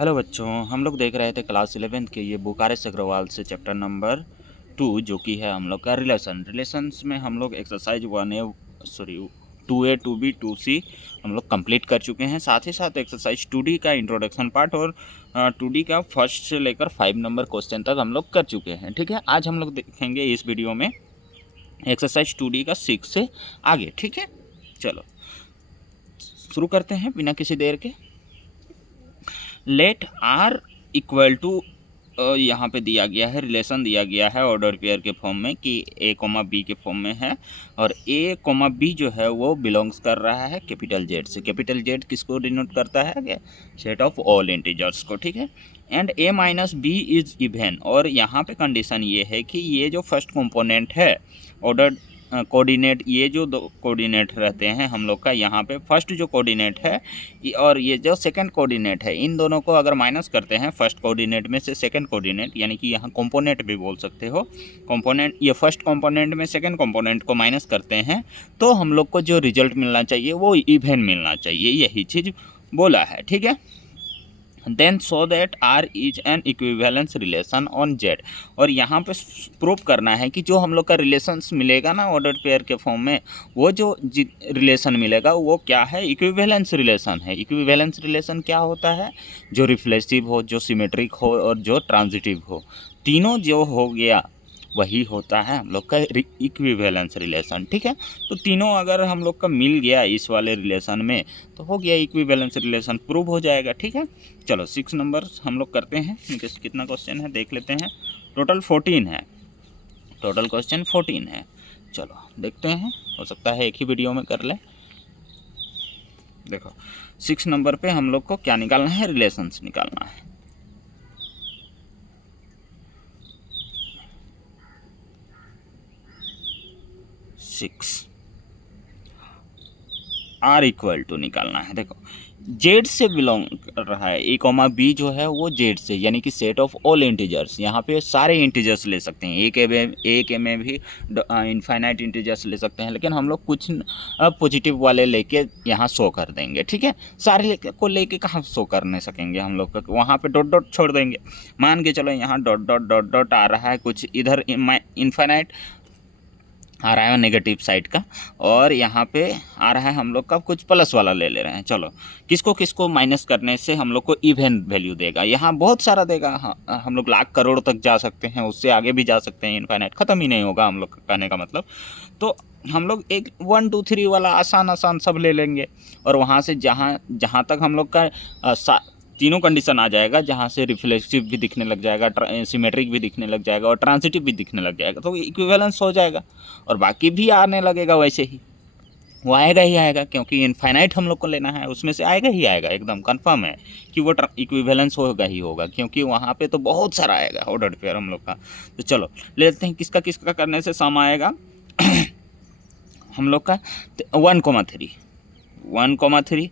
Hello बच्चों, हम लोग देख रहे थे क्लास 11th के ये बुखारेश अग्रवाल से चैप्टर नंबर 2 जो कि है हम लोग का रिलेशंस में हम लोग एक्सरसाइज 2A 2B 2C हम लोग कंप्लीट कर चुके हैं। साथ ही साथ एक्सरसाइज 2D का इंट्रोडक्शन पार्ट और 2D का फर्स्ट से लेकर 5 नंबर क्वेश्चन तक हम लोग कर चुके हैं। ठीक है, आज हम लोग देखेंगे इस वीडियो में एक्सरसाइज 2D का 6 से आगे। ठीक है, चलो शुरू करते हैं बिना किसी देर के। लेट आर इक्वल टू यहाँ पे दिया गया है, रिलेशन दिया गया है ऑर्डर पेयर के फॉर्म में कि ए कोमा बी के फॉर्म में है और ए कोमा बी जो है वो बिलोंग्स कर रहा है कैपिटल जेड से। कैपिटल जेड किसको डिनोट करता है? सेट ऑफ ऑल इंटीजर्स को। ठीक है, and A minus B is even. और यहाँ पे कंडीशन ये है कि ये जो फर्स्ट कंपोनेंट है ऑर्डर कोऑर्डिनेट, ये जो दो कोऑर्डिनेट रहते हैं हम लोग का, यहाँ पे फर्स्ट जो कोऑर्डिनेट है और ये जो सेकंड कोऑर्डिनेट है, इन दोनों को अगर माइनस करते हैं फर्स्ट कोऑर्डिनेट में से सेकंड कोऑर्डिनेट, यानी कि यहाँ कंपोनेंट भी बोल सकते हो, कंपोनेंट ये फर्स्ट कंपोनेंट में सेकंड कंपोनेंट को माइनस करते हैं तो हम लोग को जो रिजल्ट मिलना चाहिए वो इवन मिलना चाहिए, यही चीज़ बोला है। ठीक है, then so that R is an equivalence relation on Z. और यहाँ पे प्रूव करना है कि जो हम लोग का रिलेशंस मिलेगा ना ऑर्डर पेयर के फॉर्म में, वो जो रिलेशन मिलेगा वो क्या है? इक्विवेलेंस रिलेशन है। इक्विवेलेंस रिलेशन क्या होता है? जो रिफ्लेक्सिव हो, जो सिमेट्रिक हो और जो ट्रांजिटिव हो, तीनों जो हो गया वही होता है हम लोग का इक्विवेलेंस रिलेशन। ठीक है, तो तीनों अगर हम लोग का मिल गया इस वाले रिलेशन में तो हो गया इक्विवेलेंस रिलेशन, प्रूव हो जाएगा। ठीक है, चलो 6 नंबर हम लोग करते हैं। कितना क्वेश्चन है देख लेते हैं। टोटल 14 है, टोटल क्वेश्चन 14 है। चलो देखते हैं, हो सकता है एक ही वीडियो में कर लें। देखो 6 नंबर पे हम लोग को क्या निकालना है? रिलेशंस निकालना है। आर इक्वल टू निकालना है। देखो जेड से बिलोंग कर रहा है, ए कॉमा बी जो है वो जेड से, यानी कि सेट ऑफ ऑल इंटीजर्स। यहाँ पे सारे इंटीजर्स ले सकते हैं, ए के में भी इनफाइनाइट इंटीजर्स ले सकते हैं, लेकिन हम लोग कुछ पॉजिटिव वाले लेके यहाँ शो कर देंगे। ठीक है, सारे को लेके कहाँ शो करने सकेंगे हम लोग, वहाँ पे डॉट डॉट छोड़ देंगे। मान के चलो यहाँ डॉट डॉट डॉट डॉट आ रहा है, कुछ इधर इनफाइनाइट आ रहा है नेगेटिव साइड का, और यहाँ पे आ रहा है हम लोग का कुछ प्लस वाला ले रहे हैं। चलो किसको किसको माइनस करने से हम लोग को इवन वैल्यू देगा? यहाँ बहुत सारा देगा। हम लोग लाख करोड़ तक जा सकते हैं, उससे आगे भी जा सकते हैं, इनफाइनाइट ख़त्म ही नहीं होगा हम लोग का कहने का मतलब। तो हम लोग एक 1 2 3 वाला आसान आसान सब ले लेंगे और वहाँ से जहाँ जहाँ तक हम लोग का तीनों कंडीशन आ जाएगा, जहाँ से रिफ्लेक्सिव भी दिखने लग जाएगा, सिमेट्रिक भी दिखने लग जाएगा और ट्रांजिटिव भी दिखने लग जाएगा, तो इक्विवेलेंस हो जाएगा और बाकी भी आने लगेगा वैसे ही। वो आएगा ही आएगा, क्योंकि इनफाइनाइट हम लोग को लेना है, उसमें से आएगा ही आएगा, एकदम कंफर्म है कि वो इक्विवेलेंस होगा ही होगा, क्योंकि वहाँ पे तो बहुत सारा आएगा ऑर्डर पेयर हम लोग का। तो चलो लेते हैं किसका किसका करने से सम आएगा हम लोग का 1,3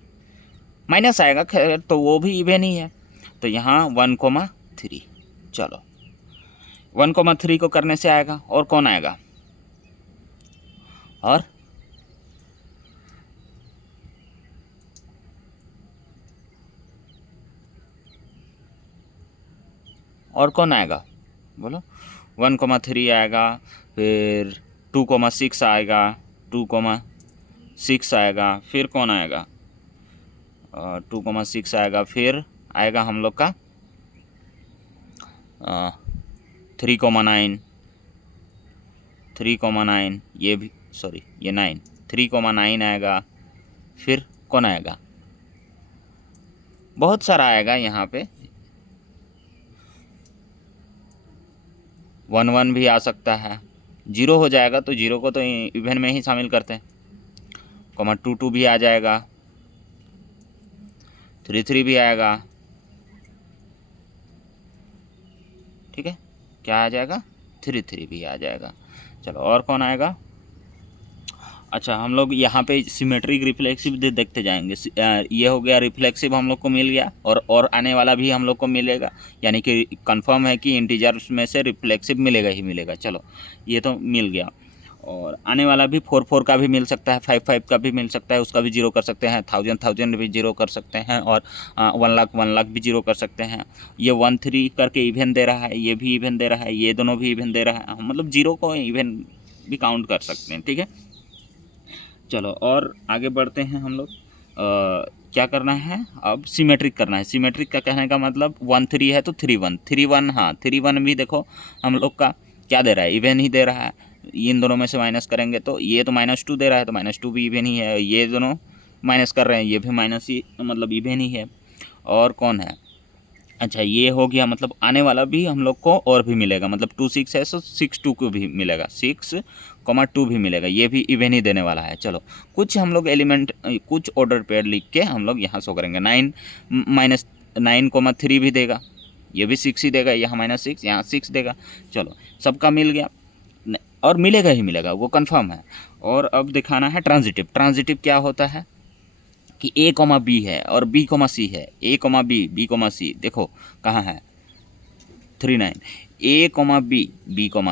माइनस आएगा, खैर तो वो भी इवन ही है, तो यहाँ 1,3। चलो 1,3 को करने से आएगा, और कौन आएगा? और कौन आएगा बोलो? 1,3 आएगा, फिर 2,6 आएगा, 2,6 आएगा, फिर कौन आएगा? 2,6 आएगा, फिर आएगा हम लोग का 3,9, 3,9, ये भी सॉरी ये 9, 3,9 आएगा, फिर कौन आएगा? बहुत सारा आएगा यहाँ पे, 1 भी आ सकता है, 0 हो जाएगा तो 0 को तो इवन में ही शामिल करते हैं, 2 भी आ जाएगा, 3 भी आएगा। ठीक है, क्या आ जाएगा? 3 भी आ जाएगा। चलो और कौन आएगा? अच्छा हम लोग यहाँ पे सिमेट्रिक रिफ्लेक्सिव देखते जाएंगे। ये हो गया रिफ्लेक्सिव, हम लोग को मिल गया, और आने वाला भी हम लोग को मिलेगा, यानी कि कंफर्म है कि इंटीजर्स में से रिफ्लेक्सिव मिलेगा ही मिलेगा। चलो ये तो मिल गया, और आने वाला भी 4 का भी मिल सकता है, 5 का भी मिल सकता है, उसका भी जीरो कर सकते हैं, 1000 भी जीरो कर सकते हैं, और 1 लाख भी जीरो कर सकते हैं। ये 1 3 करके इवन दे रहा है, ये भी इवन दे रहा है, ये दोनों भी इवन दे रहा है, मतलब जीरो को इवन भी काउंट कर सकते हैं। ठीक है, चलो और आगे बढ़ते हैं हम लोग। क्या करना है अब, सिमेट्रिक करना है। सिमेट्रिक का कहने का मतलब 1 3 है तो 3 1 3 1, हाँ 3 1 भी देखो हम लोग का क्या दे रहा है, इवन ही दे रहा है। इन दोनों में से माइनस करेंगे तो ये तो -2 दे रहा है, तो -2 भी इवन ही है। ये दोनों माइनस कर रहे हैं, ये भी माइनस ही मतलब इवन ही है। और कौन है, अच्छा ये हो गया, मतलब आने वाला भी हम लोग को और भी मिलेगा, मतलब 2 6 है तो 6 2 को भी मिलेगा, 6,2 भी मिलेगा, ये भी इवन ही देने वाला है। चलो कुछ हम लोग एलिमेंट, कुछ ऑर्डर पेयर लिख के हम लोग यहाँ शो करेंगे। 9-3 भी देगा, ये भी 6 ही देगा, यहाँ -6 यहाँ 6 देगा। चलो सबका मिल गया, और मिलेगा ही मिलेगा, वो कंफर्म है। और अब दिखाना है ट्रांजिटिव। ट्रांजिटिव क्या होता है कि A, B है और B, C है। A, B, C देखो कहाँ है, 3 9। A, B,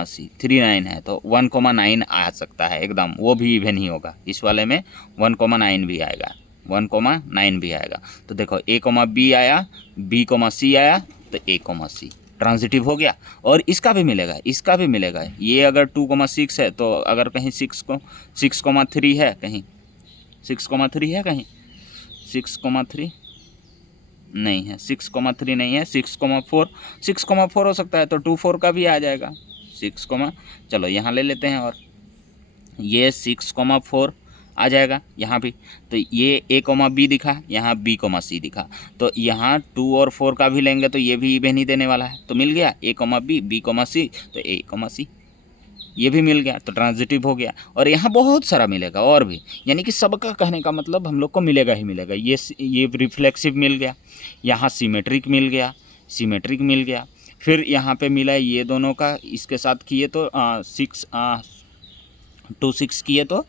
C 3 9 है तो 1,9 आ सकता है एकदम, वो भी इवन ही होगा। इस वाले में 1,9 भी आएगा, 1,9 भी आएगा। तो देखो A, B आया, B, C आया, तो A, C ट्रांजिटिव हो गया। और इसका भी मिलेगा, इसका भी मिलेगा। ये अगर 2,6 है तो अगर कहीं 6,3 है, कहीं 6,3 है, कहीं 6,3 नहीं है, 6,3 नहीं है, 6,4 हो सकता है, तो 2 4 का भी आ जाएगा 6, चलो यहाँ ले लेते हैं, और ये 6,4 आ जाएगा यहाँ भी। तो ये A, B दिखा, यहाँ B, C दिखा, तो यहाँ 2 और 4 का भी लेंगे तो ये भी इवन ही देने वाला है। तो मिल गया A, B, C, तो A, C ये भी मिल गया, तो ट्रांजिटिव हो गया। और यहाँ बहुत सारा मिलेगा और भी, यानी कि सबका कहने का मतलब हम लोग को मिलेगा ही मिलेगा। ये रिफ्लेक्सिव मिल गया, यहाँ सिमेट्रिक मिल गया, सिमेट्रिक मिल गया। फिर यहाँ पे मिला ये दोनों का, इसके साथ किए तो 2 6 किए तो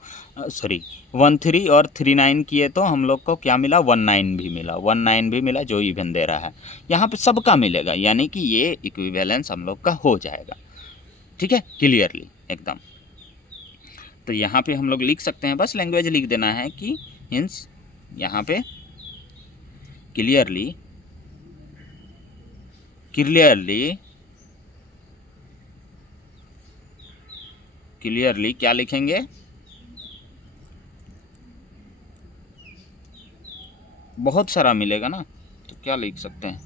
1 3 और 3 9 किए तो हम लोग को क्या मिला, 1 9 भी मिला, 1 9 भी मिला, जो इवन दे रहा है। यहाँ पे सबका मिलेगा, यानी कि ये इक्विवेलेंस हम लोग का हो जाएगा। ठीक है, क्लियरली एकदम। तो यहाँ पे हम लोग लिख सकते हैं, बस लैंग्वेज लिख देना है कि हिंस यहाँ पे क्लियरली क्या लिखेंगे, बहुत सारा मिलेगा ना, तो क्या लिख सकते हैं,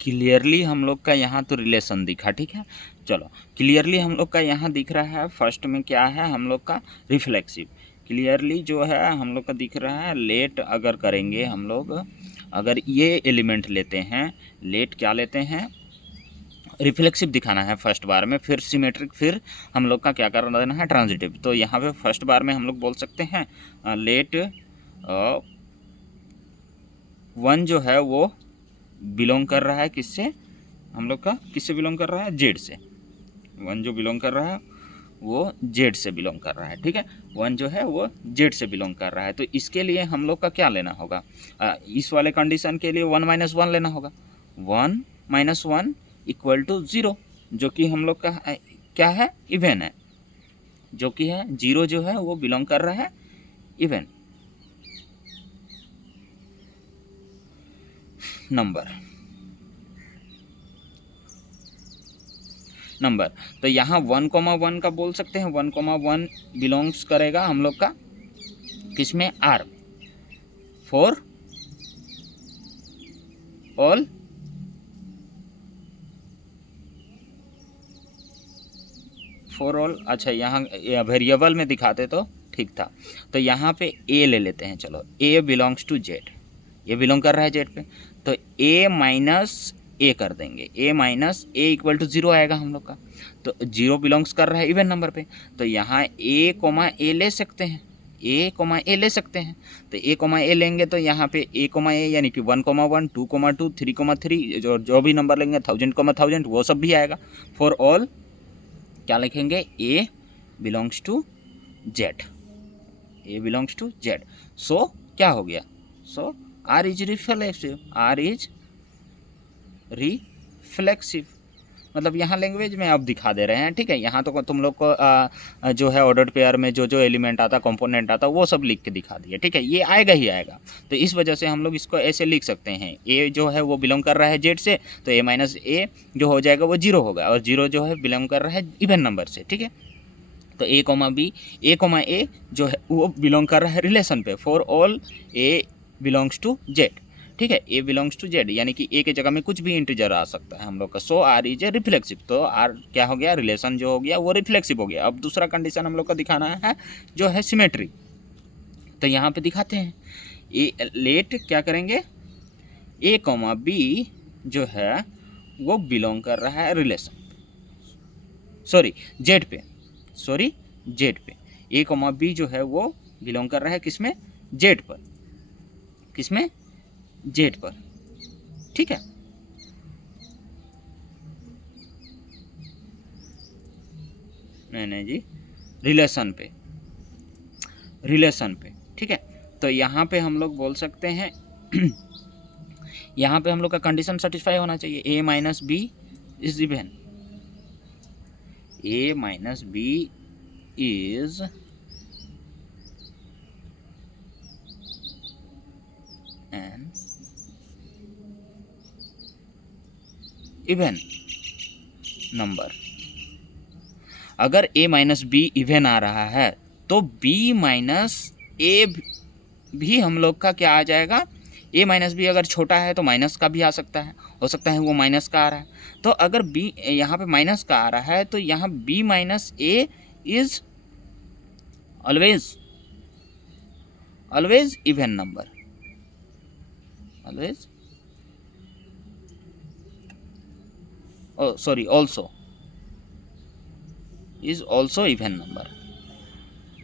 क्लियरली हम लोग का यहाँ तो रिलेशन दिखा। ठीक है, चलो क्लियरली हम लोग का यहाँ दिख रहा है, फर्स्ट में क्या है हम लोग का, रिफ्लेक्सिव। क्लियरली जो है हम लोग का दिख रहा है, लेट अगर करेंगे हम लोग, अगर ये एलिमेंट लेते हैं, लेट क्या लेते हैं, रिफ्लेक्सिव दिखाना है फर्स्ट बार में, फिर सिमेट्रिक, फिर हम लोग का क्या कर देना है, ट्रांजिटिव। तो यहाँ पे फर्स्ट बार में हम लोग बोल सकते हैं लेट 1 जो है वो बिलोंग कर रहा है किससे, हम लोग का किससे बिलोंग कर रहा है, जेड से। 1 जो बिलोंग कर रहा है वो जेड से बिलोंग कर रहा है। ठीक है, 1 जो है वो जेड से बिलोंग कर रहा है। तो इसके लिए हम लोग का क्या लेना होगा, इस वाले कंडीशन के लिए 1 - 1 लेना होगा। 1 - 1 = 0, जो कि हम लोग का क्या है, इवन है, जो कि है 0 जो है वो बिलोंग कर रहा है इवन नंबर। तो यहाँ 1,1 का बोल सकते हैं, 1,1 बिलोंग्स करेगा हम लोग का किसमें, आर, फॉर ऑल अच्छा यहाँ वेरिएबल में दिखाते तो ठीक था। तो यहाँ पे ए ले लेते हैं, चलो ए बिलोंग्स टू जेड, ये बिलोंग कर रहा है जेड पे, तो ए माइनस ए कर देंगे, ए माइनस ए = 0 आएगा हम लोग का। तो 0 बिलोंग्स कर रहा है इवन नंबर पे, तो यहाँ ए ले सकते हैं, ए ले सकते हैं। तो ए लेंगे तो यहाँ पे ए यानी कि 1,1 2,2 3,3 जो भी नंबर लेंगे 1000,1000 वो सब भी आएगा। फॉर ऑल क्या लिखेंगे, a belongs to z, a belongs to z. So क्या हो गया, so r is reflexive, r is reflexive. मतलब यहाँ लैंग्वेज में अब दिखा दे रहे हैं, ठीक है। यहाँ तो तुम लोग को जो है ऑर्डर पेयर में जो जो एलिमेंट आता, कंपोनेंट आता, वो सब लिख के दिखा दिया, ठीक है। ये आएगा ही आएगा, तो इस वजह से हम लोग इसको ऐसे लिख सकते हैं, ए जो है वो बिलोंग कर रहा है जेड से, तो ए माइनस ए जो हो जाएगा वो 0 होगा, और 0 जो है बिलोंग कर रहा है इवन नंबर से, ठीक है। तो a comma b, a comma a जो है वो बिलोंग कर रहा है रिलेशन पे, for all a belongs to Z, ठीक है। ए बिलोंग्स टू जेड, यानी कि ए के जगह में कुछ भी इंटीजर आ सकता है हम लोग का। सो आर इज ए रिफ्लेक्सिव, तो आर क्या हो गया, रिलेशन जो हो गया वो रिफ्लेक्सिव हो गया। अब दूसरा कंडीशन हम लोग का दिखाना है जो है सिमेट्री, तो यहाँ पे दिखाते हैं। ए लेट क्या करेंगे, ए कोमा बी जो है वो बिलोंग कर रहा है रिलेशन, सॉरी जेड पे, सॉरी जेड पे। ए कोमा बी जो है वो बिलोंग कर रहा है किसमें, जेड पर, किसमें, जेड पर, ठीक है। नहीं जी, रिलेशन पे, रिलेशन पे, ठीक है। तो यहाँ पे हम लोग बोल सकते हैं यहाँ पे हम लोग का कंडीशन सेटिस्फाई होना चाहिए, a minus B is even, a minus B is an even number. अगर a माइनस बी इवन आ रहा है तो b माइनस ए भी हम लोग का क्या आ जाएगा, a माइनस बी अगर छोटा है तो माइनस का भी आ सकता है, हो सकता है वो माइनस का आ रहा है। तो अगर b यहाँ पे माइनस का आ रहा है तो यहाँ b minus a is always, always even number, always, oh sorry, also is also even number.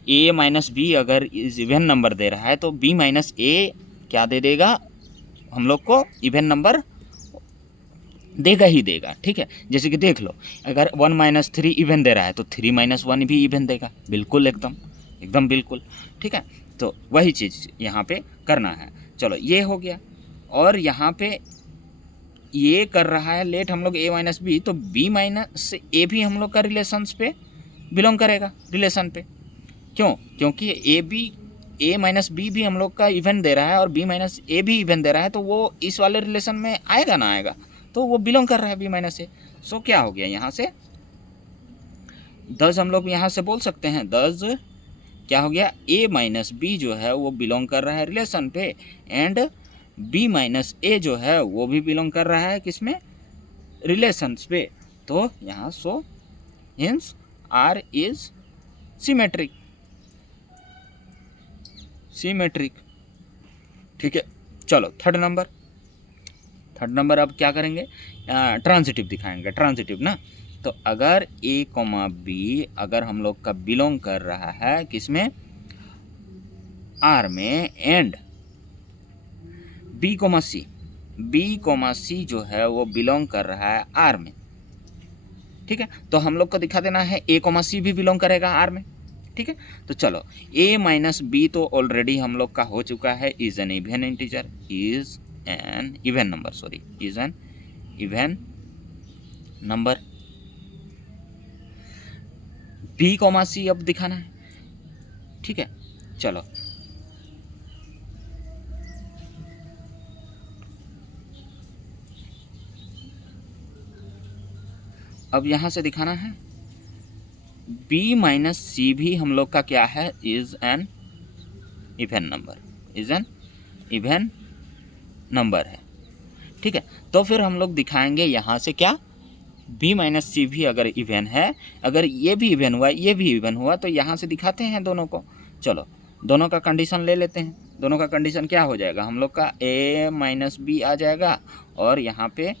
a minus b अगर इज इवन नंबर दे रहा है तो b माइनस ए क्या दे देगा, हम लोग को इवन नंबर देगा ही देगा, ठीक है। जैसे कि देख लो, अगर 1 माइनस 3 इवन दे रहा है तो 3 माइनस 1 भी इवन देगा, बिल्कुल एकदम एकदम बिल्कुल, ठीक है। तो वही चीज़ यहाँ पे करना है। चलो ये हो गया, और यहाँ पे ये कर रहा है लेट हम लोग ए माइनस बी, तो बी माइनस ए भी हम लोग का रिलेशंस पे बिलोंग करेगा, रिलेशन पे। क्यों, क्योंकि a b, a minus b भी हम लोग का इवन दे रहा है और बी माइनस ए भी इवन दे रहा है, तो वो इस वाले रिलेशन में आएगा ना आएगा, तो वो बिलोंग कर रहा है बी माइनस ए। सो क्या हो गया यहाँ से, दस हम लोग यहाँ से बोल सकते हैं, दस क्या हो गया, ए माइनस बी जो है वो बिलोंग कर रहा है रिलेशन पे, एंड b माइनस ए जो है वो भी बिलोंग कर रहा है किसमें, रिलेशंस पे। तो यहाँ so hence r is symmetric, symmetric, ठीक है। चलो थर्ड नंबर, थर्ड नंबर अब क्या करेंगे, ट्रांजिटिव दिखाएंगे, ट्रांजिटिव ना। तो अगर a कोमा बी अगर हम लोग का बिलोंग कर रहा है किसमें, r में, and b comma c, b comma c जो है वो बिलोंग कर रहा है आर में, ठीक है। तो हम लोग को दिखा देना है ए कोमा सी भी बिलोंग करेगा आर में, ठीक है। तो चलो ए माइनस बी तो ऑलरेडी हम लोग का हो चुका है, is an even integer, is an even number, sorry is an even number. B comma c अब दिखाना है, ठीक है। चलो अब यहाँ से दिखाना है b माइनस सी भी हम लोग का क्या है, is an even number, is an even number है, ठीक है। तो फिर हम लोग दिखाएंगे यहाँ से क्या, b माइनस सी भी अगर इवन है, अगर ये भी इवन हुआ ये भी इवन हुआ, तो यहाँ से दिखाते हैं दोनों को। चलो दोनों का कंडीशन ले लेते हैं, दोनों का कंडीशन क्या हो जाएगा, हम लोग का a माइनस बी आ जाएगा, और यहाँ पे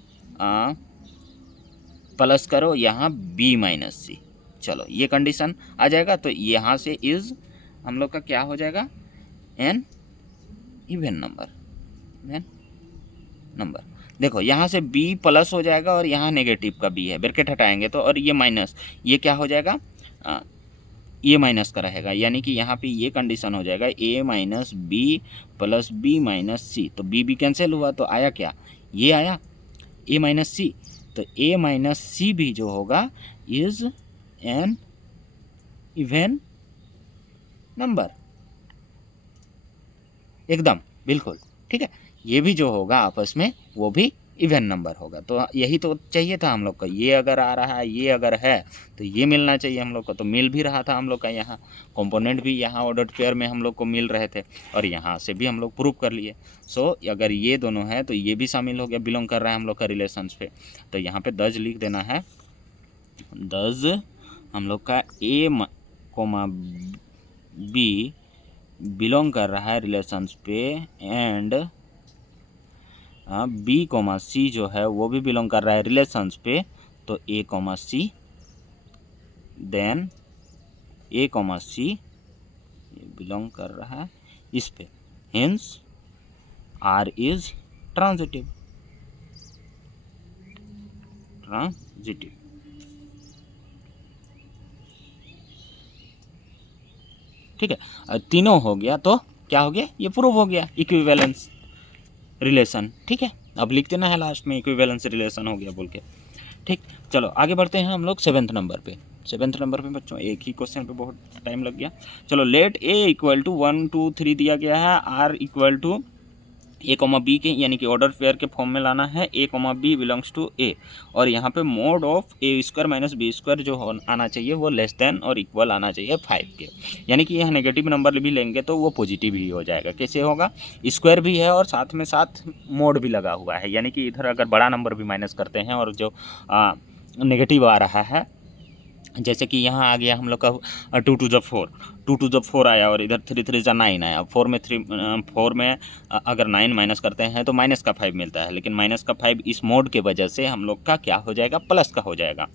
प्लस करो यहाँ b माइनस सी, चलो ये कंडीशन आ जाएगा। तो यहाँ से इज हम लोग का क्या हो जाएगा, an even number, even number. देखो यहाँ से b प्लस हो जाएगा और यहाँ नेगेटिव का b है, ब्रैकेट हटाएंगे तो, और ये माइनस, ये क्या हो जाएगा, ये माइनस का रहेगा, यानी कि यहाँ पे ये कंडीशन हो जाएगा a minus b plus b minus c. तो b भी कैंसिल हुआ, तो आया क्या, ये आया a माइनस सी, तो ए माइनस सी भी जो होगा इज एन इवन नंबर, एकदम बिल्कुल, ठीक है। ये भी जो होगा आपस में वो भी इवन नंबर होगा। तो यही तो चाहिए था हम लोग को, ये अगर आ रहा है, ये अगर है, तो ये मिलना चाहिए हम लोग को। तो मिल भी रहा था हम लोग का, यहाँ कंपोनेंट भी यहाँ ऑर्डर्ड पेयर में हम लोग को मिल रहे थे, और यहाँ से भी हम लोग प्रूव कर लिए। सो अगर ये दोनों है तो ये भी शामिल हो गया, बिलोंग कर रहा है हम लोग का रिलेशंस पे। तो यहाँ पे दज लिख देना है, दज हम लोग का ए कोमा बी बिलोंग कर रहा है रिलेशंस पे, एंड बी कोमा सी जो है वो भी बिलोंग कर रहा है रिलेशंस पे। तो a comma c, then a comma c belong कर रहा है इस पे, hence R is transitive, transitive. ठीक है, तीनों हो गया तो क्या हो गया, ये प्रूव हो गया इक्विवेलेंस रिलेशन। ठीक है, अब लिख देना है लास्ट में इक्विवेलेंस रिलेशन हो गया बोल के। ठीक, चलो आगे बढ़ते हैं हम लोग 7वें नंबर पे। 7वें नंबर पे बच्चों एक ही क्वेश्चन पे बहुत टाइम लग गया। चलो, लेट ए इक्वल टू 1 2 3 दिया गया है, R equal to a comma b के, यानी कि ऑर्डर पेयर के फॉर्म में लाना है। A comma b belongs to a, और यहाँ पे mod of a square minus b square जो आना चाहिए वो लेस देन और इक्वल आना चाहिए 5 के, यानी कि यहाँ नेगेटिव नंबर भी लेंगे तो वो पॉजिटिव ही हो जाएगा। कैसे होगा, स्क्वायर भी है और साथ में साथ मोड भी लगा हुआ है, यानी कि इधर अगर बड़ा नंबर भी माइनस करते हैं और जो नेगेटिव आ रहा है, जैसे कि यहाँ आ गया हम लोग का 2 टू द 4, 2 टू द 4 आया, और इधर 3 3 जा 9 आया। 4 में अगर 9 माइनस करते हैं तो माइनस का 5 मिलता है, लेकिन माइनस का 5 इस मोड के वजह से हम लोग का क्या हो जाएगा, प्लस का हो जाएगा।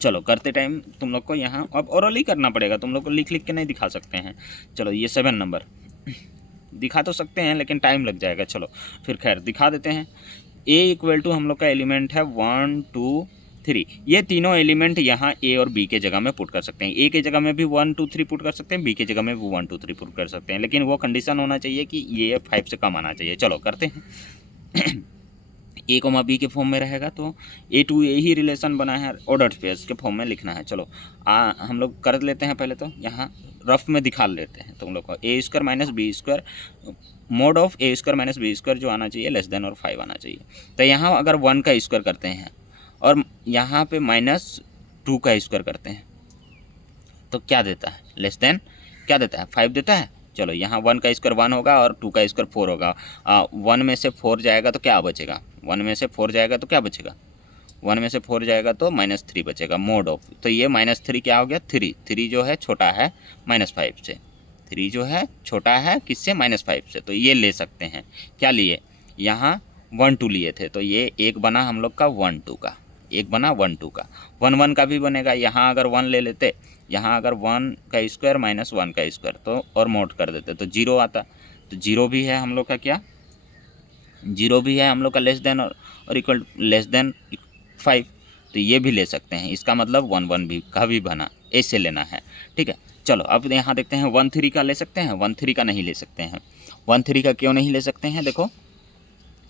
चलो करते टाइम तुम लोग को यहाँ अब ओरली करना पड़ेगा, तुम लोग को लिख लिख के नहीं दिखा सकते हैं। चलो ये 7 नंबर दिखा तो सकते हैं लेकिन टाइम लग जाएगा। चलो फिर खैर दिखा देते हैं। ए इक्वल टू हम लोग का एलिमेंट है 1 2 3, ये तीनों एलिमेंट यहाँ ए और बी के जगह में पुट कर सकते हैं। ए के जगह में भी 1 2 3 पुट कर सकते हैं, बी के जगह में भी 1 2 3 पुट कर सकते हैं, लेकिन वो कंडीशन होना चाहिए कि ये 5 से कम आना चाहिए। चलो करते हैं। ए कोमा बी के फॉर्म में रहेगा तो ए टू ए ही रिलेशन बना है, ऑर्डर्ड पेयर्स के फॉर्म में लिखना है। चलो हम लोग कर लेते हैं, पहले तो यहाँ रफ में दिखा लेते हैं तुम लोग को। A square minus b square, mod of a square minus b square जो आना चाहिए लेस देन और 5 आना चाहिए। तो यहाँ अगर 1 का स्क्वायर करते हैं और यहाँ पे -2 का स्क्वायर करते हैं तो क्या देता है, लेस देन क्या देता है, 5 देता है। चलो यहाँ 1 का स्क्वायर 1 होगा और 2 का स्क्वायर 4 होगा। 1 में से 4 जाएगा तो क्या बचेगा, 1 में से 4 जाएगा तो क्या बचेगा, 1 में से 4 जाएगा तो -3 बचेगा, मोड ऑफ। तो ये -3 क्या हो गया, 3 जो है छोटा है -5 से, 3 जो है छोटा है किससे, -5 से। तो ये ले सकते हैं, क्या लिए, यहाँ 1 2 लिए थे तो ये एक बना हम लोग का 1 2 का, एक बना 1 2 का, 1 1 का भी बनेगा। यहाँ अगर 1 ले लेते, यहाँ अगर 1 का स्क्वायर माइनस 1 का स्क्वायर तो और मोड कर देते तो 0 आता। तो 0 भी है हम लोग का, क्या 0 भी है हम लोग का लेस देन और इक्वल लेस देन 5, तो ये भी ले सकते हैं। इसका मतलब 1 1 भी का भी बना, ऐसे लेना है। ठीक है, चलो अब यहाँ देखते हैं 1 3 का ले सकते हैं, 1 3 का नहीं ले सकते हैं। 1 3 का क्यों नहीं ले सकते हैं, देखो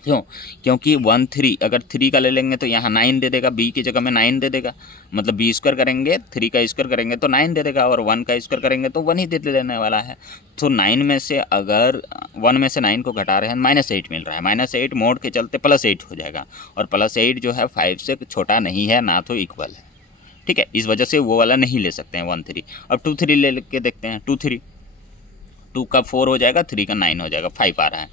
क्यों, क्योंकि 1 3 अगर 3 का ले लेंगे तो यहाँ 9 दे देगा, बी की जगह में 9 दे देगा, मतलब बी स्क्वायर करेंगे 3 का स्क्वायर करेंगे तो 9 दे देगा, और 1 का स्क्वायर करेंगे तो 1 ही दे देने वाला है। तो 9 में से अगर 1 में से 9 को घटा रहे हैं -8 मिल रहा है, -8 मोड के चलते +8 हो जाएगा, और +8 जो है 5 से छोटा नहीं है ना तो इक्वल है। ठीक है, इस वजह से वो वाला नहीं ले सकते हैं 1 3। अब 2 3 ले के देखते हैं, 2 3, 2 का 4 हो जाएगा, 3 का 9 हो जाएगा, 5 आ रहा है,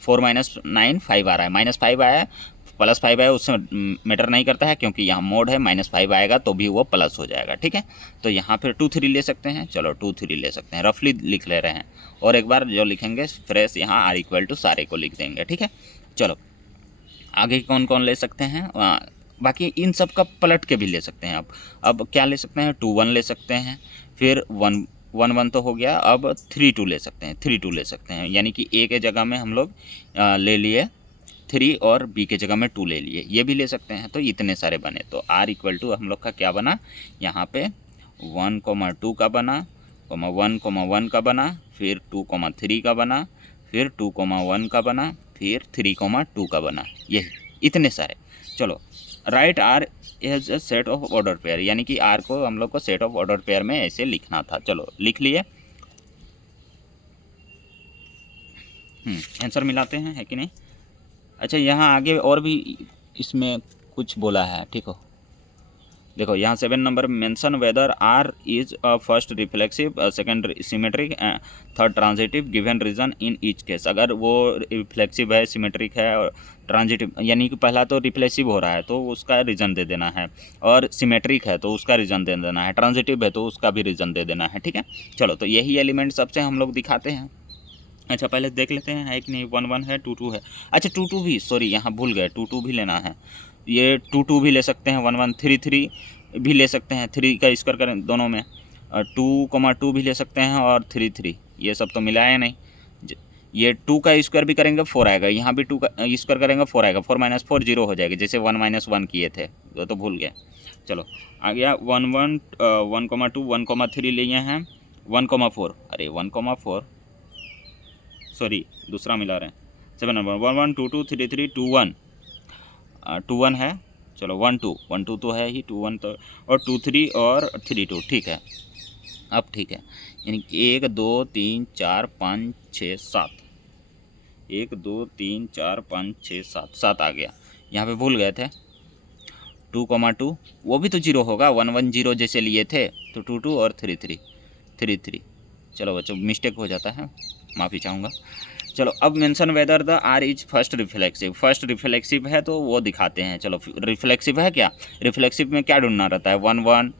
4 - 9 5 आ रहा है, -5 आया +5 आया, उससे मैटर नहीं करता है क्योंकि यहाँ मोड है, -5 आएगा तो भी वो प्लस हो जाएगा। ठीक है, तो यहाँ फिर 2 3 ले सकते हैं। चलो 2 3 ले सकते हैं, रफली लिख ले रहे हैं, और एक बार जो लिखेंगे फ्रेश यहाँ आर इक्वल टू सारे को लिख देंगे। ठीक है, चलो आगे कौन कौन ले सकते हैं, बाकी इन सब का पलट के भी ले सकते हैं। अब क्या ले सकते हैं, 2 1 ले सकते हैं, फिर 1 1 1 तो हो गया, अब 3 2 ले सकते हैं, 3 2 ले सकते हैं, यानी कि ए के जगह में हम लोग ले लिए 3 और बी के जगह में 2 ले लिए, ये भी ले सकते हैं। तो इतने सारे बने, तो आर इक्वल टू हम लोग का क्या बना, यहाँ पे 1 2 का बना, 1 1 का बना, फिर 2 3 का बना, फिर 2 1 का बना, फिर 3 2 का बना, यही इतने सारे। चलो right R as a set of order pair, यानी कि आर को हम लोग को सेट ऑफ ऑर्डर पेयर में ऐसे लिखना था। चलो लिख लिए, आंसर मिलाते हैं, है कि नहीं। अच्छा यहाँ आगे और भी इसमें कुछ बोला है, ठीक हो। देखो यहाँ 7 number mention whether R is a first reflexive, second symmetric, third transitive, given reason in each case. अगर वो रिफ्लेक्सिव है, सिमेट्रिक है और ट्रांजिटिव, यानी कि पहला तो रिफ्लेक्सिव हो रहा है तो उसका रीजन दे देना है, और सिमेट्रिक है तो उसका रीजन दे देना है, ट्रांजिटिव है तो उसका भी रीजन दे देना है, ठीक है। चलो तो यही एलिमेंट सबसे हम लोग दिखाते हैं। अच्छा पहले देख लेते हैं, है कि नहीं। 1 1 है, 2 2 है। अच्छा 2 2 भी, सॉरी यहाँ भूल गए, 2 2 भी लेना है। ये 2 2 भी ले सकते हैं, 1 1 3 3 भी ले सकते हैं, 3 का स्क्वायर करें दोनों में, 2,2 भी ले सकते हैं, और 3 3, ये सब तो मिला है नहीं। ये 2 का स्क्वायर भी करेंगे 4 आएगा, यहाँ भी 2 का स्क्वायर करेंगे 4 आएगा, 4 - 4 0 हो जाएगा, जैसे 1 - 1 किए थे, वो तो भूल गए। चलो आ गया 1 1 1,2 1,3 लिए हैं, 1,4, अरे 1,4, सॉरी दूसरा मिला रहे हैं। 7 नंबर 1 1 2 2 3 3 2 1, 2 1 है। चलो 1 2 1 2 तो है ही, 2 1 तो, और 2 3 और 3 2, ठीक है। अब ठीक है, यानी 1 2 3 4 5 6 7, 1 2 3 4 5 6 7, 7 आ गया। यहाँ पे भूल गए थे 2,2, वो भी तो 0 होगा, 1 1 0 जैसे लिए थे, तो 2 2 और 3 3 3 3। चलो बच्चों मिस्टेक हो जाता है, माफ़ी चाहूँगा। चलो अब mention whether the R is first reflexive, first reflexive है तो वो दिखाते हैं। चलो रिफ्लेक्सिव है क्या, रिफ्लेक्सिव में क्या ढूंढना रहता है, 1 1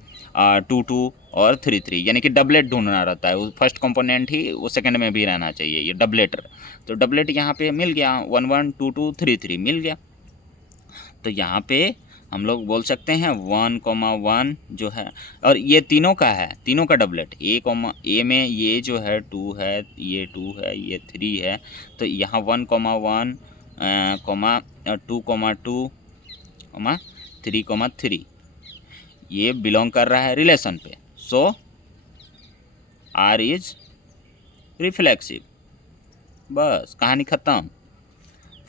2 2 और 3 3, यानी कि डबलेट ढूंढना रहता है। वो फर्स्ट कंपोनेंट ही वो सेकंड में भी रहना चाहिए, ये डबलेट। तो डबलेट यहाँ पे मिल गया, 1 1 2 2 3 3 मिल गया। तो यहाँ पे हम लोग बोल सकते हैं 1,1 जो है, और ये तीनों का है, तीनों का डबलेट। ए में ये जो है 2 है, ये 2 है, ये 3 है, तो यहाँ 1,1 2,2 3,3 ये बिलोंग कर रहा है रिलेशन पे। सो आर इज रिफ्लेक्सिव, बस कहानी ख़त्म।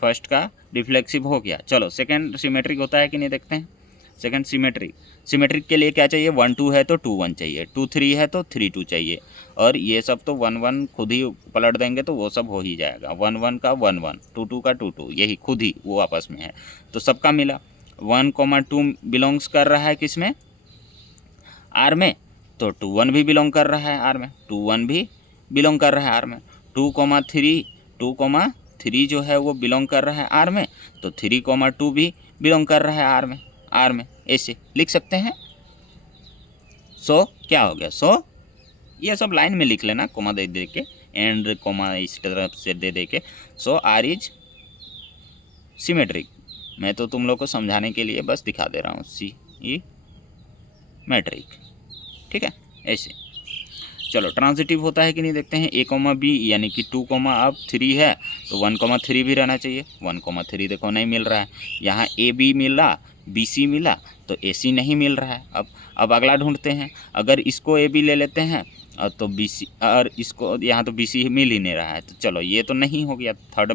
फर्स्ट का रिफ्लेक्सिव हो गया। चलो सेकंड सिमेट्रिक होता है कि नहीं देखते हैं। सेकंड सिमेट्रिक के लिए क्या चाहिए, 1 2 है तो 2 1 चाहिए, 2 3 है तो 3 2 चाहिए, और ये सब तो 1 1 खुद ही पलट देंगे तो वो सब हो ही जाएगा। 1 1 का 1 1, 2 2 का 2 2, यही खुद ही वो आपस में है, तो सबका मिला। 1,2 बिलोंग्स कर रहा है किस में, आर में, तो 2 1 भी बिलोंग कर रहा है आर में, 2 1 भी बिलोंग कर रहा है आर में। 2,3 जो है वो बिलोंग कर रहा है आर में, तो 3,2 भी बिलोंग कर रहा है आर में, ऐसे लिख सकते हैं। सो क्या हो गया, सो ये सब लाइन में लिख लेना, कोमा दे दे के, एंड कोमा इस तरफ से दे दे के। सो आर इज सिमेट्रिक, मैं तो तुम लोग को समझाने के लिए बस दिखा दे रहा हूँ, सी ई मैट्रिक, ठीक है ऐसे। चलो ट्रांजिटिव होता है कि नहीं देखते हैं। A, B, यानी कि 2, अब 3 है तो 1,3 भी रहना चाहिए। 1,3 देखो नहीं मिल रहा है, यहाँ AB मिला, BC मिला, तो AC नहीं मिल रहा है। अब अगला ढूंढते हैं। अगर इसको AB ले लेते हैं तो BC, और इसको यहाँ तो BC मिल ही नहीं रहा है, तो चलो ये तो नहीं हो गया। थर्ड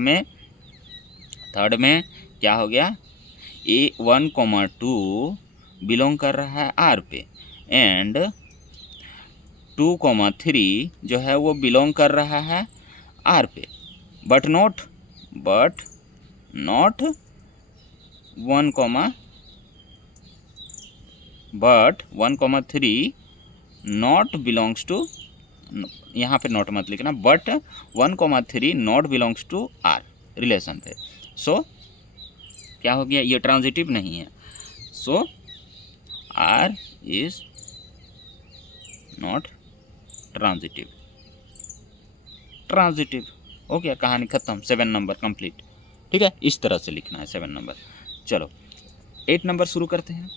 में क्या हो गया, A1,2 बिलोंग कर रहा है R पे, एंड 2,3 जो है वो बिलोंग कर रहा है R पे, but not 1,3 not belongs to, यहाँ पे नॉट मत लिखना, but 1,3 not belongs to R relation पे। सो क्या हो गया, ये ट्रांजिटिव नहीं है। So R is not transitive हो गया, कहानी खत्म, 7 नंबर कंप्लीट, ठीक है। इस तरह से लिखना है 7 नंबर। चलो 8 नंबर शुरू करते हैं।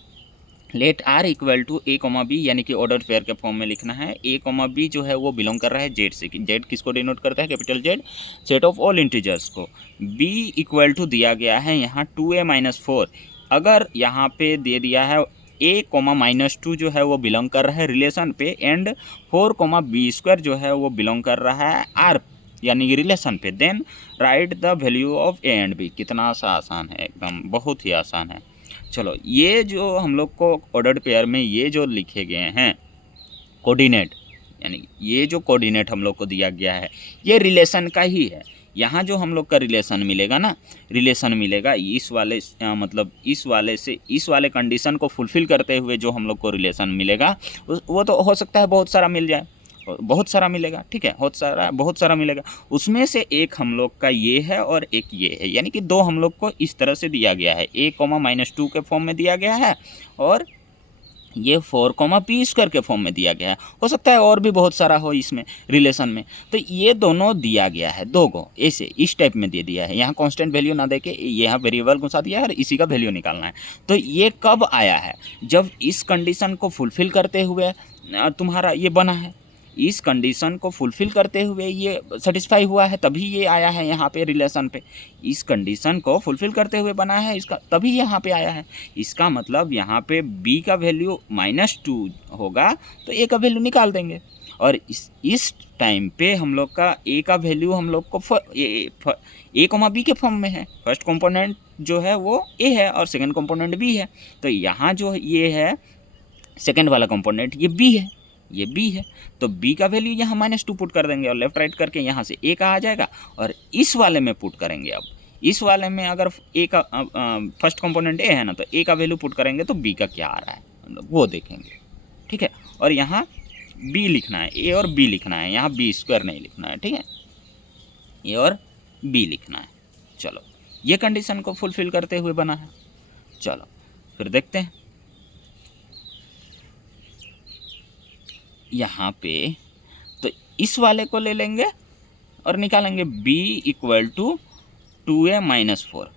Let R equal to A, B, यानी कि ऑर्डर पेयर के फॉर्म में लिखना है। A, B जो है वो बिलोंग कर रहा है जेड से। जेड किसको डिनोट करता है, capital Z, set of all integers को। B इक्वल टू दिया गया है यहाँ 2A - 4, अगर यहाँ पे दे दिया है A, -2 जो है वो बिलोंग कर रहा है रिलेशन पे, एंड 4, B² जो है वो बिलोंग कर रहा है R यानी कि रिलेशन पे, then write the value of A and B। कितना सा आसान है, एकदम बहुत ही आसान है। चलो ये जो हम लोग को ऑर्डर्ड पेयर में ये जो लिखे गए हैं कोऑर्डिनेट, यानी ये जो कोऑर्डिनेट हम लोग को दिया गया है ये रिलेशन का ही है। यहाँ जो हम लोग का रिलेशन मिलेगा ना, रिलेशन मिलेगा इस वाले मतलब इस वाले से इस वाले कंडीशन को फुलफ़िल करते हुए जो हम लोग को रिलेशन मिलेगा वो तो हो सकता है बहुत सारा मिल जाए, बहुत सारा मिलेगा, ठीक है, बहुत सारा मिलेगा। उसमें से एक हम लोग का ये है और एक ये है, यानी कि दो हम लोग को इस तरह से दिया गया है, a,-2 के फॉर्म में दिया गया है और ये 4,p² के फॉर्म में दिया गया है। हो सकता है और भी बहुत सारा हो इसमें रिलेशन में। तो ये दोनों दिया गया है, दो को ऐसे इस टाइप में दे दिया है। यहाँ कांस्टेंट वैल्यू ना देके यहाँ वेरिएबल घुसा दिया है और इसी का वैल्यू निकालना है। तो ये कब आया है? जब इस कंडीशन को फुलफ़िल करते हुए तुम्हारा ये बना है, इस कंडीशन को फुलफ़िल करते हुए ये सेटिस्फाई हुआ है, तभी ये आया है यहाँ पे रिलेशन पे। इस कंडीशन को फुलफ़िल करते हुए बना है इसका, तभी यहाँ पे आया है। इसका मतलब यहाँ पे b का वैल्यू -2 होगा तो a का वैल्यू निकाल देंगे और इस टाइम पे हम लोग का a का वैल्यू हम लोग को a,b के फॉर्म में है। फर्स्ट कंपोनेंट जो है वो a है और सेकेंड कंपोनेंट b है। तो यहाँ जो ये है सेकेंड वाला कंपोनेंट ये b है, ये b है। तो b का वैल्यू यहाँ -2 पुट कर देंगे और लेफ्ट राइट करके यहाँ से a का आ जाएगा और इस वाले में पुट करेंगे। अब इस वाले में अगर a का फर्स्ट कंपोनेंट a है ना, तो a का वैल्यू पुट करेंगे तो b का क्या आ रहा है मतलब वो देखेंगे, ठीक है। और यहाँ b लिखना है, a और b लिखना है, यहाँ b² नहीं लिखना है, ठीक है, a और b लिखना है। चलो ये कंडीशन को फुलफ़िल करते हुए बना है। चलो फिर देखते हैं यहाँ पे, तो इस वाले को ले लेंगे और निकालेंगे b = 2a-4।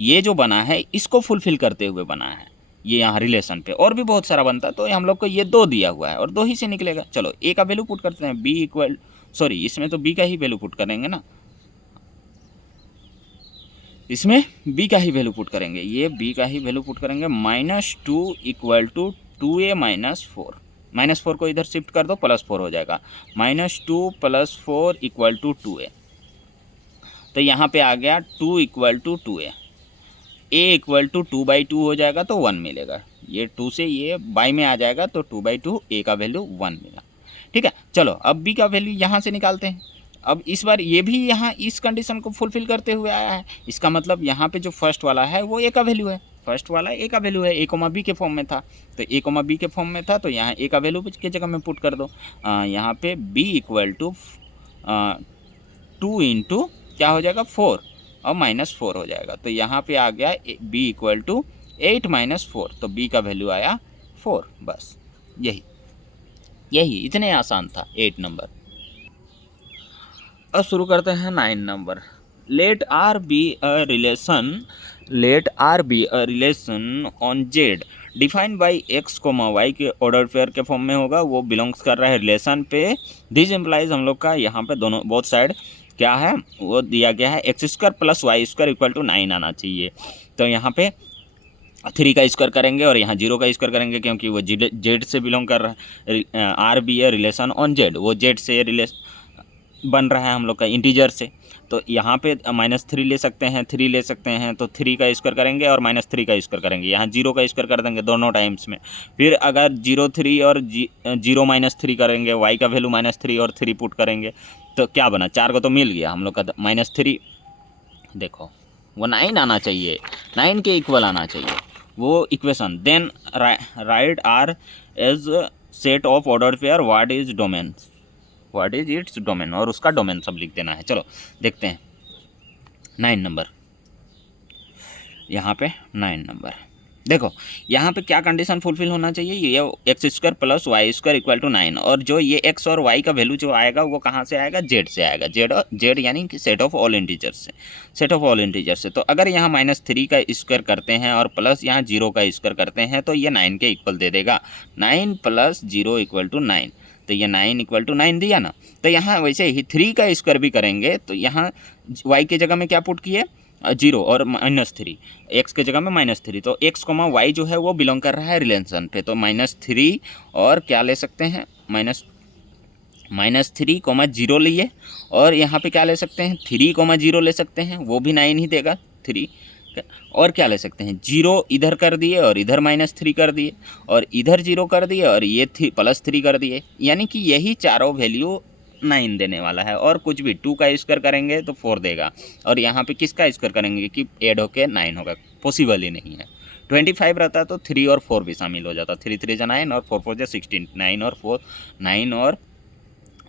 ये जो बना है इसको फुलफ़िल करते हुए बना है ये यहाँ रिलेशन पे। और भी बहुत सारा बनता तो हम लोग को ये 2 दिया हुआ है और 2 ही से निकलेगा। चलो a का वैल्यू पुट करते हैं, इसमें तो b का ही वैल्यू पुट करेंगे ना, इसमें b का ही वैल्यू पुट करेंगे, ये b का ही वैल्यू पुट करेंगे। -2 = 2a-4, -4 को इधर शिफ्ट कर दो, +4 हो जाएगा। -2 + 4 = 2a। तो यहाँ पे आ गया 2 = 2a, a = 2/2 हो जाएगा तो 1 मिलेगा। ये 2 से ये बाई में आ जाएगा तो 2/2 a का वैल्यू 1 मिला, ठीक है। चलो अब b का वैल्यू यहाँ से निकालते हैं। अब इस बार ये भी यहाँ इस कंडीशन को फुलफ़िल करते हुए आया है। इसका मतलब यहाँ पे जो फर्स्ट वाला है वो a का वैल्यू है, फर्स्ट वाला a का वैल्यू है, a,b के फॉर्म में था तो a,b के फॉर्म में था तो यहाँ a का वैल्यू की जगह में पुट कर दो। यहाँ पे b = 2 × क्या हो जाएगा 4 और -4 हो जाएगा। तो यहाँ पे आ गया b = 8 - 4, तो b का वैल्यू आया 4। बस यही इतने आसान था 8 नंबर। अब शुरू करते हैं 9 number. Let R be a relation on Z defined by x, y के ऑर्डर पेयर के फॉर्म में होगा, वो बिलोंग्स कर रहा है रिलेशन पे। दिस इम्प्लाइज हम लोग का यहाँ पे दोनों बोथ साइड क्या है वो दिया गया है, x² + y² = 9 आना चाहिए। तो यहाँ पे 3 का स्क्वायर करेंगे और यहाँ 0 का स्क्वायर करेंगे क्योंकि वो जेड से बिलोंग कर रहा है। R be a relation on Z, वो जेड से बन रहा है हम लोग का इंटीजर से। तो यहाँ पे -3 ले सकते हैं, 3 ले सकते हैं, तो 3 का स्क्वायर करेंगे और -3 का स्क्वायर करेंगे। यहाँ 0 का स्क्वायर कर देंगे दोनों टाइम्स में। फिर अगर 0 3 और 0 -3 करेंगे, y का वैल्यू -3 और 3 पुट करेंगे तो क्या बना, 4 को तो मिल गया हम लोग का -3। देखो वो 9 आना चाहिए, 9 के इक्वल आना चाहिए वो equation. Then write R as set of order pair, what is its domain, और उसका डोमेन सब लिख देना है। चलो देखते हैं 9 नंबर। यहाँ पे 9 नंबर देखो, यहाँ पे क्या कंडीशन फुलफिल होना चाहिए, ये x² + y² = 9, और जो ये x और y का वैल्यू जो आएगा वो कहाँ से आएगा, z से आएगा। जेड यानी कि सेट ऑफ ऑल इंटीजर से। तो अगर यहाँ -3 का स्क्वायर करते हैं और प्लस यहाँ 0 का स्क्वायर करते हैं तो ये 9 के इक्वल दे देगा। 9 + 0 = 9, तो ये 9 = 9 दिया ना। तो यहाँ वैसे ही 3 का स्क्वायर भी करेंगे तो यहाँ y के जगह में क्या पुट किए, 0 और -3, x के जगह में -3, तो x, y जो है वो बिलोंग कर रहा है रिलेशन पे। तो -3 और क्या ले सकते हैं, -3, 0 लिए, और यहाँ पे क्या ले सकते हैं 3, 0 ले सकते हैं, वो भी 9 ही देगा। 3 और क्या ले सकते हैं, 0 इधर कर दिए और इधर -3 कर दिए और इधर 0 कर दिए और ये +3 कर दिए, यानी कि यही चारों वैल्यू 9 देने वाला है। और कुछ भी 2 का स्क्वायर करेंगे तो 4 देगा, और यहाँ पे किसका स्क्वायर करेंगे कि ऐड होके 9 होगा, पॉसिबल ही नहीं है। 25 रहता तो 3 और 4 भी शामिल हो जाता, 3 3 9 और 4 4 16, 9 और 4 9 और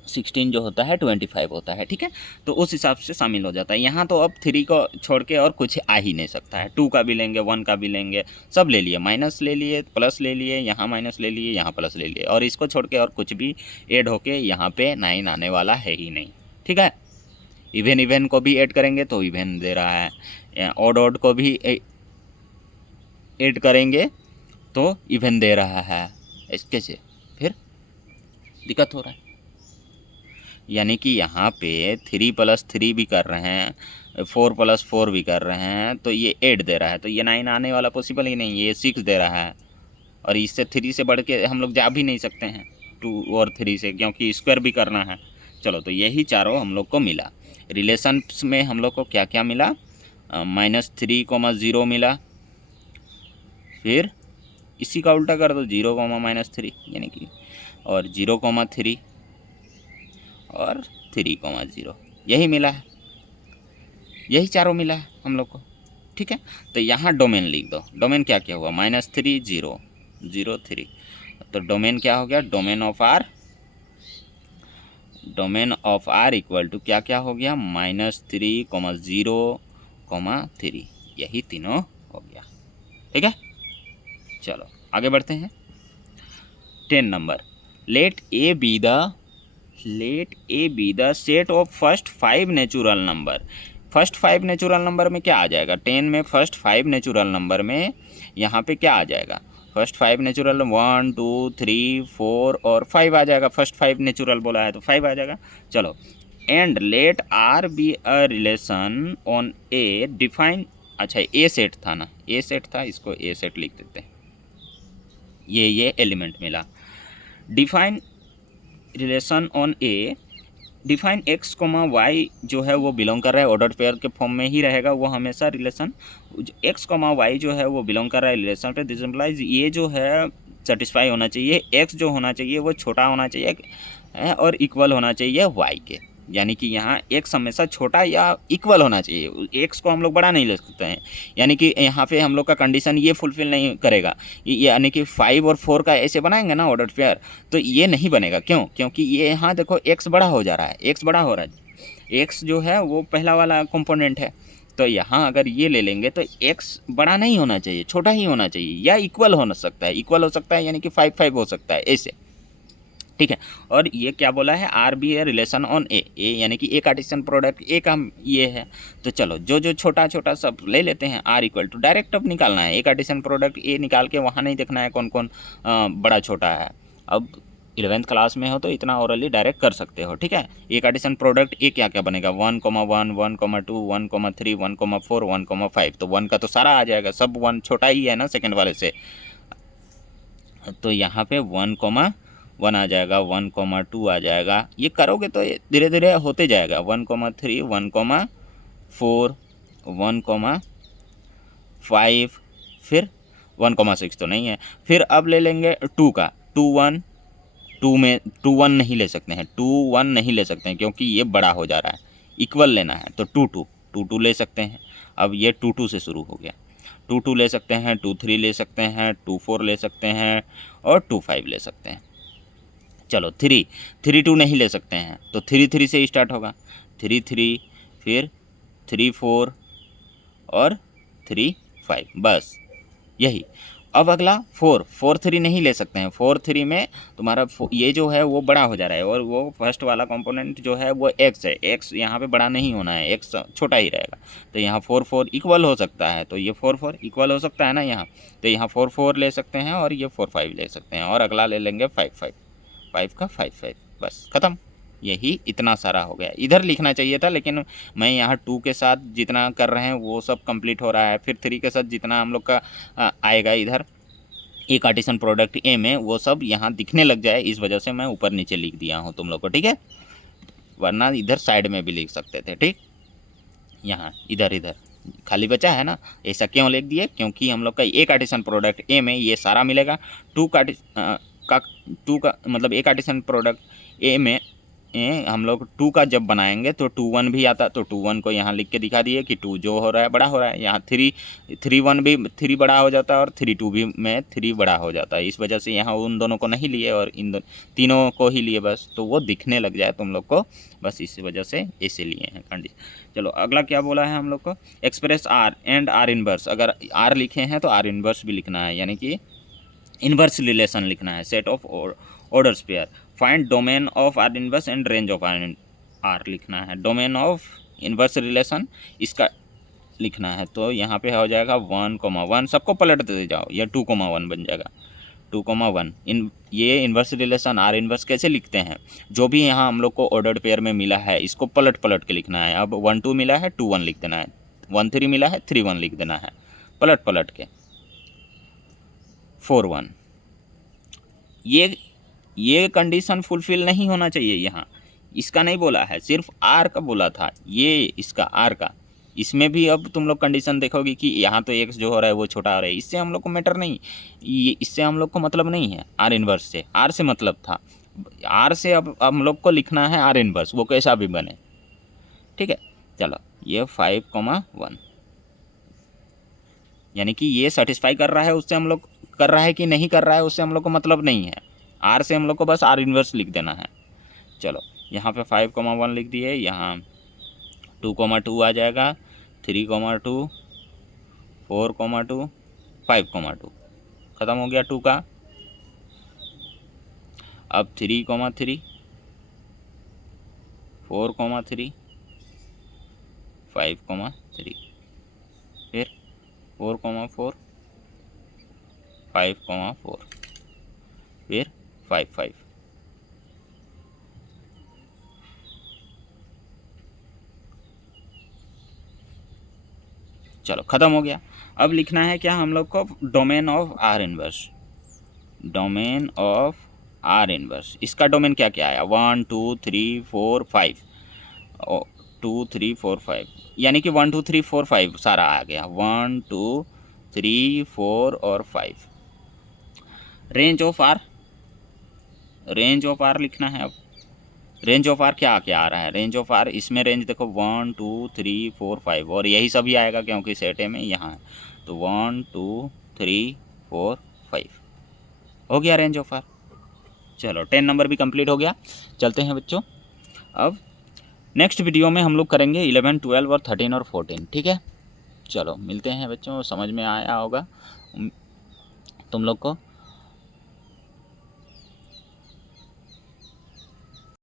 16 जो होता है 25 होता है, ठीक है। तो उस हिसाब से शामिल हो जाता है। यहाँ तो अब 3 को छोड़ के और कुछ आ ही नहीं सकता है। 2 का भी लेंगे, 1 का भी लेंगे, सब ले लिए, माइनस ले लिए, प्लस ले लिए, यहाँ माइनस ले लिए, यहाँ प्लस ले लिए, और इसको छोड़ के और कुछ भी ऐड होके यहाँ पे 9 आने वाला है ही नहीं, ठीक है। इवन इवन को भी ऐड करेंगे तो इवन दे रहा है, ऑड ऑड को भी ऐड करेंगे तो इवन दे रहा है, इसके से फिर दिक्कत हो रहा है। यानी कि यहाँ पे 3 + 3 भी कर रहे हैं, 4 + 4 भी कर रहे हैं, तो ये 8 दे रहा है, तो ये 9 आने वाला पॉसिबल ही नहीं है, ये 6 दे रहा है। और इससे 3 से बढ़ के हम लोग जा भी नहीं सकते हैं 2 और 3 से, क्योंकि स्क्वायर भी करना है। चलो, तो यही चारों हम लोग को मिला। रिलेशंस में हम लोग को क्या क्या मिला, -3, 0 मिला, फिर इसी का उल्टा कर दो, 0, -3 यानी कि, और 0, 3 और 3, 0, यही मिला है, यही चारों मिला है हम लोग को, ठीक है। तो यहाँ डोमेन लिख दो, डोमेन क्या क्या हुआ, -3, 0, 0, 3, तो डोमेन क्या हो गया, domain of R equal to क्या क्या हो गया, -3, 0, 3, यही तीनों हो गया, ठीक है। चलो आगे बढ़ते हैं। 10 number, let A be the set of first 5 natural number. First 5 natural number में क्या आ जाएगा, 10 में फर्स्ट 5 नेचुरल नंबर में यहाँ पे क्या आ जाएगा, फर्स्ट 5 नेचुरल 1 2 3 4 और 5 आ जाएगा। फर्स्ट 5 नेचुरल बोला है तो 5 आ जाएगा। चलो, and let R be a relation on A define, अच्छा ए सेट था ना, ए सेट था, इसको ए सेट लिख देते हैं, ये एलिमेंट मिला। Define relation on A, define x, y जो है वो बिलोंग कर रहा है, ऑर्डर पेयर के फॉर्म में ही रहेगा वो हमेशा रिलेशन। x, y जो है वो बिलोंग कर रहा है रिलेशन पे, दिस इम्प्लाइज ये जो है सेटिस्फाई होना चाहिए, x जो होना चाहिए वो छोटा होना चाहिए और इक्वल होना चाहिए y के, यानी कि यहाँ x हमेशा छोटा या इक्वल होना चाहिए, x को हम लोग बड़ा नहीं ले सकते हैं, यानी कि यहाँ पे हम लोग का कंडीशन ये फुलफिल नहीं करेगा। यानी कि 5 और 4 का ऐसे बनाएंगे ना ऑर्डर पेयर, तो ये नहीं बनेगा। क्यों? क्योंकि ये यहाँ देखो x बड़ा हो जा रहा है, x बड़ा हो रहा है, x जो है वो पहला वाला कंपोनेंट है, तो यहाँ अगर ये ले लेंगे तो x बड़ा नहीं होना चाहिए, छोटा ही होना चाहिए, या इक्वल हो सकता है, इक्वल हो सकता है यानी कि 5 5 हो सकता है ऐसे, ठीक है। और ये क्या बोला है, आर बी है रिलेशन ऑन ए, यानी कि ए कार्टेशियन प्रोडक्ट ए का ये है। तो चलो जो जो छोटा छोटा सब ले लेते हैं, आर इक्वल टू डायरेक्ट अब निकालना है, ए कार्टेशियन प्रोडक्ट ए निकाल के वहाँ नहीं देखना है कौन कौन बड़ा छोटा है। अब 11th क्लास में हो तो इतना ओरली डायरेक्ट कर सकते हो, ठीक है। ए कार्टेशियन प्रोडक्ट ए क्या क्या बनेगा, 1, 1, 1, 2, 1, 3, 1, 4, 1, 5, तो 1 का तो सारा आ जाएगा, सब 1 छोटा ही है ना सेकेंड वाले से, तो यहाँ पे 1, 1 आ जाएगा, 1, 2 आ जाएगा। ये करोगे तो धीरे धीरे होते जाएगा, 1, 3, 1, 4, 1, 5, फिर 1, 6 तो नहीं है। फिर अब ले लेंगे 2 का, 2, 1, 2 में 2, 1 नहीं ले सकते हैं, 2, 1 नहीं ले सकते हैं क्योंकि ये बड़ा हो जा रहा है, इक्वल लेना है, तो 2, 2, 2, 2 ले सकते हैं। अब ये 2, 2 से शुरू हो गया, 2, 2 ले सकते हैं, 2, 3 ले सकते हैं, 2, 4 ले सकते हैं और 2, 5 ले सकते हैं। चलो 3, 3, 2 नहीं ले सकते हैं, तो 3, 3 से स्टार्ट होगा, 3, 3, फिर 3, 4 और 3, 5, बस यही। अब अगला 4, 4, 3 नहीं ले सकते हैं, 4, 3 में तुम्हारा ये जो है वो बड़ा हो जा रहा है, और वो फर्स्ट वाला कंपोनेंट जो है वो x है, x यहाँ पे बड़ा नहीं होना है, x छोटा ही रहेगा, तो यहाँ 4, 4 इक्वल हो सकता है, तो ये 4, 4 इक्वल हो सकता है ना यहाँ, तो यहाँ 4, 4 ले सकते हैं और ये 4, 5 ले सकते हैं, और अगला ले लेंगे 5, 5, 5 का 5, 5, बस ख़त्म। यही इतना सारा हो गया, इधर लिखना चाहिए था लेकिन मैं यहाँ 2 के साथ जितना कर रहे हैं वो सब कंप्लीट हो रहा है, फिर 3 के साथ जितना हम लोग का आएगा इधर ए कार्टेशियन प्रोडक्ट ए में, वो सब यहाँ दिखने लग जाए, इस वजह से मैं ऊपर नीचे लिख दिया हूँ तुम लोग को, ठीक है। वरना इधर साइड में भी लिख सकते थे, ठीक, यहाँ इधर इधर खाली बचा है ना, ऐसा क्यों लिख दिए, क्योंकि हम लोग का ए कार्टेशियन प्रोडक्ट ए में ये सारा मिलेगा, टू का मतलब ए कार्टेशियन प्रोडक्ट ए में हम लोग 2 का जब बनाएंगे तो 2 1 भी आता, तो 2 1 को यहाँ लिख के दिखा दिए कि 2 जो हो रहा है बड़ा हो रहा है, यहाँ 3 1 भी 3 बड़ा हो जाता है और 3 2 भी में 3 बड़ा हो जाता है। इस वजह से यहाँ उन दोनों को नहीं लिए और इन तीनों को ही लिए बस, तो वो दिखने लग जाए तुम लोग को, बस इस वजह से ऐसे लिए हैं कंडीशन। चलो अगला क्या बोला है हम लोग को, express are and are inverse. अगर आर लिखे हैं तो आर इनवर्स भी लिखना है, यानी कि इनवर्स रिलेशन लिखना है, set of orders pair. Find domain of R inverse and range of R लिखना है, डोमेन ऑफ इनवर्स रिलेशन इसका लिखना है। तो यहाँ पे हो जाएगा 1,1, सबको पलट दे जाओ, यह 2,1 बन जाएगा, 2,1। ये इन्वर्स रिलेशन आर इन्वर्स कैसे लिखते हैं, जो भी यहाँ हम लोग को ऑर्डर्ड पेयर में मिला है इसको पलट पलट के लिखना है। अब 1 2 मिला है 2 1 लिख देना है, 1 3 मिला है 3 1 लिख देना है, पलट पलट के 4 1। ये कंडीशन फुलफिल नहीं होना चाहिए यहाँ, इसका नहीं बोला है, सिर्फ आर का बोला था, ये इसका आर का। इसमें भी अब तुम लोग कंडीशन देखोगे कि यहाँ तो एक्स जो हो रहा है वो छोटा हो रहा है, इससे हम लोग को मैटर नहीं, ये इससे हम लोग को मतलब नहीं है, आर इनवर्स से, आर से मतलब था, आर से अब हम लोग को लिखना है आर इनवर्स, वो कैसा भी बने, ठीक है। चलो ये 5,1, यानी कि ये सेटिस्फाई कर रहा है, उससे हम लोग कर रहा है कि नहीं कर रहा है उससे हम लोग को मतलब नहीं है, आर से हम लोग को बस आर इनवर्स लिख देना है। चलो यहाँ पे 5,1 लिख दिए, यहाँ 2,2 आ जाएगा, 3,2, 4,2, 5,2, ख़त्म हो गया 2 का। अब 3,3, 4,3, 5,3, फिर 4,4, 5,4, फिर 5 5। चलो ख़त्म हो गया। अब लिखना है क्या हम लोग को, domain of R inverse, domain of R inverse. इसका डोमेन क्या क्या आया, 1 2 3 4 5, 2 3 4 5, यानी कि 1 2 3 4 5 सारा आ गया, 1 2 3 4 और 5। Range of R, range of R लिखना है। अब रेंज ऑफ आर क्या क्या आ रहा है, रेंज ऑफ आर इसमें रेंज देखो 1 2 3 4 5 और यही सभी आएगा क्योंकि सेट ए में यहाँ है, तो 1 2 3 4 5 हो गया रेंज ऑफ आर। चलो 10 नंबर भी कंप्लीट हो गया। चलते हैं बच्चों, अब नेक्स्ट वीडियो में हम लोग करेंगे 11 12 और 13 और 14, ठीक है। चलो मिलते हैं बच्चों, समझ में आया होगा तुम लोग को।